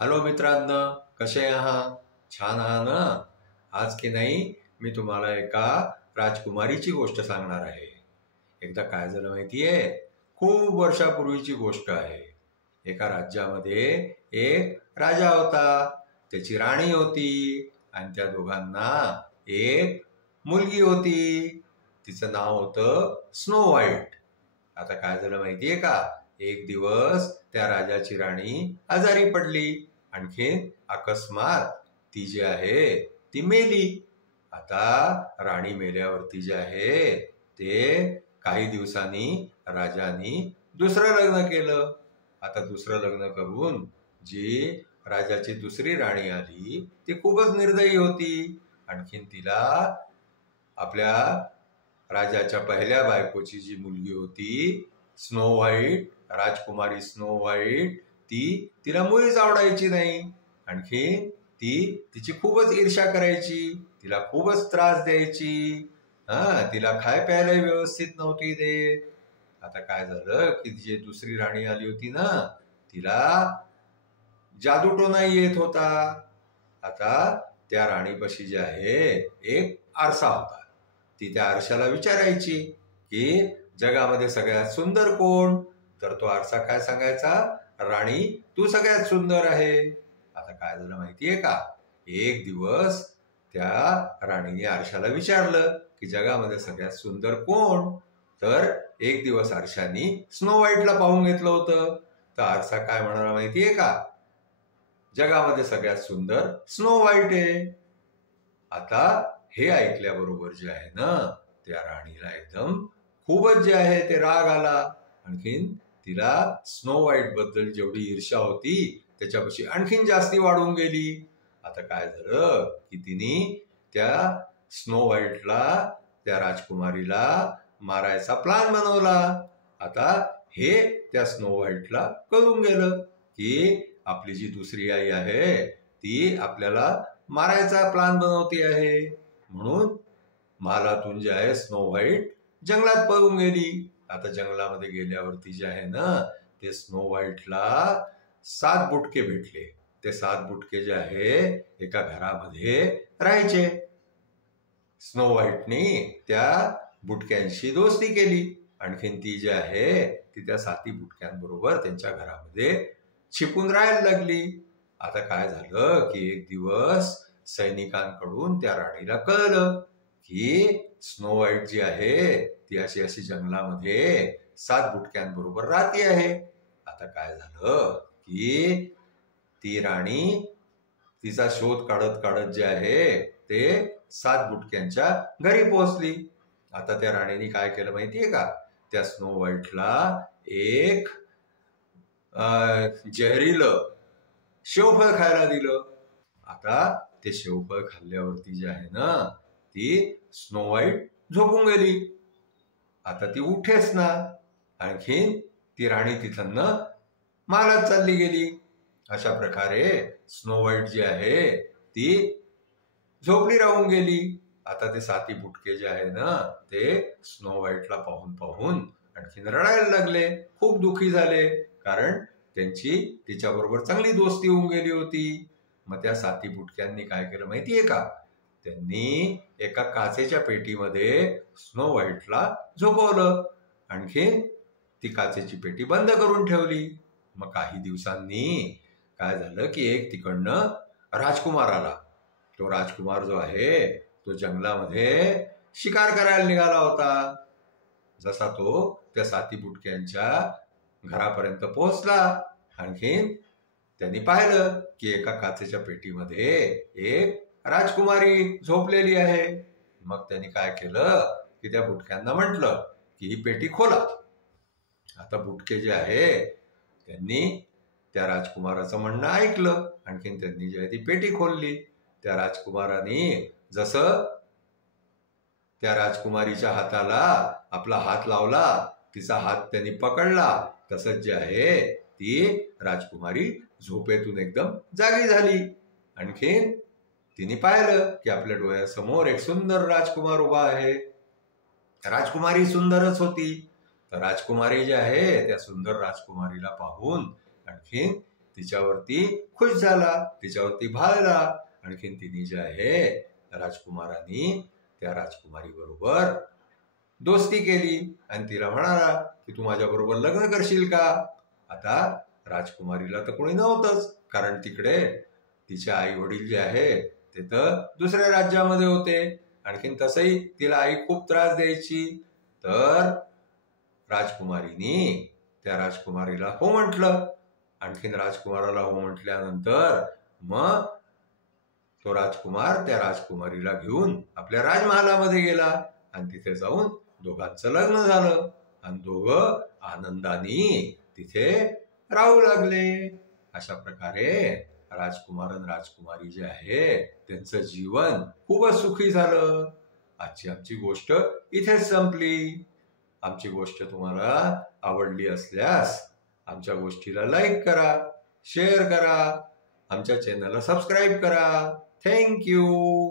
Hello मित्रांनो, कसे आहात? छान आहात ना? आज की नाही मी तुम्हाला एका राजकुमारीची गोष्ट सांगणार आहे. एकदा काय झालं माहितीये? खूप वर्षापूर्वीची गोष्ट आहे. एका राज्यामध्ये एक राजा होता. त्याची राणी होती आणि त्या दोघांना एक मुलगी होती. तिचं नाव होतं स्नो व्हाईट. आता काय झालं माहितीये का? एक दिवस त्या राजाची राणी आजारी पडली. आणखीन अकस्मात ती जी आहे ती मेली. आता राणी मेल्यावरती जे आहे ते काही दिवसांनी राजाने दुसरं लग्न केलं. आता दुसरं लग्न करून जी राजाची दुसरी राणी आली ती खूपच निर्दयी होती. आणखीन तिला आपल्या राजाच्या पहिल्या बायकोची जी मुलगी होती स्नो व्हाईट, राजकुमारी स्नो व्हाईट, तिला मुळीच आवडायची नाही. आणखी तिची खूपच ईर्ष्या करायची, तिला खूपच त्रास द्यायची. तिला खाय प्यायला व्यवस्थित नव्हती देत. आता काय झालं की जी दुसरी राणी आली होती ना, तिला जादूटोना येत होता. आता त्या राणीपाशी जे आहे एक आरसा होता. ती त्या आरशाला विचारायची की जगामध्ये सगळ्यात सुंदर कोण? तर तो आरसा काय सांगायचा? राणी तू सगळ्यात सुंदर आहे. आता काय झालं माहितीये का? एक दिवस त्या राणीने आरशाला विचारलं की जगामध्ये सगळ्यात सुंदर कोण? तर एक दिवस आरशाने स्नो व्हाईटला पाहून घेतलं होतं. तर आरसा काय म्हणाला माहितीये का? जगामध्ये सगळ्यात सुंदर स्नो व्हाईट आहे. आता हे ऐकल्याबरोबर जे आहे ना, त्या राणीला एकदम खूपच जे आहे ते राग आला. आणखीन तिला स्नो व्हाईट बद्दल जेवढी ईर्ष्या होती त्याच्यापाशी आणखीन जास्ती वाढून गेली. आता काय झालं की तिने त्या स्नो व्हाईटला, त्या राजकुमारीला मारायचा प्लान बनवला. आता हे त्या स्नो व्हाईटला कळून गेलं की आपली जी दुसरी आई आहे ती आपल्याला मारायचा प्लान बनवते आहे. म्हणून महालातून जे आहे स्नो व्हाईट जंगलात पळून गेली. आता जंगलामध्ये गेल्यावरती जे आहे ना, ते स्नो व्हाईटला 7 बुटके भेटले. ते 7 बुटके जे आहे एका घरामध्ये राहायचे. स्नो व्हाईटने त्या बुटक्यांशी दोस्ती केली. आणखीन ती जी आहे ती त्या 7 बुटक्यांबरोबर त्यांच्या घरामध्ये छिपून राहायला लागली. आता काय झालं की एक दिवस सैनिकांकडून त्या राणीला कळलं की स्नो व्हाईट जी आहे ती अशी अशी जंगलामध्ये 7 बुटक्यांबरोबर राहती आहे. आता काय झालं की ती राणी तिचा शोध काढत काढत जे आहे ते 7 बुटक्यांच्या घरी पोहोचली. आता त्या राणीने काय केलं माहितीये का? त्या स्नो व्हाईटला एक जहरीलं शेवफळ खायला दिलं. आता ते शेवफळ खाल्ल्यावरती जे आहे ना, ती स्नो व्हाईट झोपून गेली. आता ती उठेच ना. आणखीन ती राणी तिथं मारत चालली गेली. अशा प्रकारे स्नो व्हाईट जी आहे ती झोपडी राहून गेली. आता ते 7 बुटके जे आहे ना, ते स्नो व्हाईटला पाहून पाहून आणखीन रडायला लागले. खूप दुःखी झाले, कारण त्यांची तिच्याबरोबर चांगली दोस्ती होऊन गेली होती. मग त्या 7 बुटक्यांनी काय केलं माहितीये का? त्यांनी एका काचेच्या पेटीमध्ये स्नो व्हाईटला झोपवलं. आणखीन ती काचेची पेटी बंद करून ठेवली. मग काही दिवसांनी काय झालं की एक तिकडनं राजकुमार आला. तो राजकुमार जो आहे तो जंगलामध्ये शिकार करायला निघाला होता. जसा तो त्या 7 बुटक्यांच्या घरापर्यंत पोहोचला, आणखीन त्यांनी पाहिलं की एका काचेच्या पेटीमध्ये एक राजकुमारी झोपलेली आहे. मग त्यांनी काय केलं की त्या बुटक्यांना म्हटलं की ही पेटी खोला. आता बुटके जे आहे त्यांनी त्या राजकुमाराचं म्हणणं ऐकलं. आणखीन त्यांनी जी आहे ती पेटी खोलली. त्या राजकुमाराने जसं त्या राजकुमारीच्या हाताला आपला हात लावला, तिचा हात त्यांनी पकडला, तसंच जे आहे ती राजकुमारी झोपेतून एकदम जागी झाली. आणखीन तिने पाहिलं की आपल्या डोळ्यासमोर एक सुंदर राजकुमार उभा आहे. राजकुमारी सुंदरच होती. तर राजकुमारी जी आहे त्या सुंदर राजकुमारीला पाहून आणखीन तिच्यावरती खुश झाला, तिच्यावरती भाळला. आणखीन तिने जे आहे राजकुमारांनी त्या राजकुमारी बरोबर दोस्ती केली आणि तिला म्हणाला की तू माझ्या बरोबर लग्न करशील का. आता राजकुमारीला तर कोणी नव्हतंच, कारण तिकडे तिचे आई वडील जे आहे ते तर दुसऱ्या राज्यामध्ये होते. आणखीन तसंही तिला आई खूप त्रास द्यायची. तर राजकुमारीने त्या राजकुमारीला हो म्हटलं. आणखीन राजकुमाराला हो म्हटल्यानंतर मग तो राजकुमार त्या राजकुमारीला घेऊन आपल्या राजमहालामध्ये गेला आणि तिथे जाऊन दोघांचं लग्न झालं आणि दोघं आनंदाने तिथे राहू लागले. अशा प्रकारे राजकुमार आणि राजकुमारी जे आहे त्यांचं जीवन खूपच सुखी झालं. आजची आमची गोष्ट इथेच संपली. आमची गोष्ट तुम्हाला आवडली असल्यास आमच्या गोष्टीला लाईक करा, शेअर करा, आमच्या चॅनलला सबस्क्राईब करा. Thank you.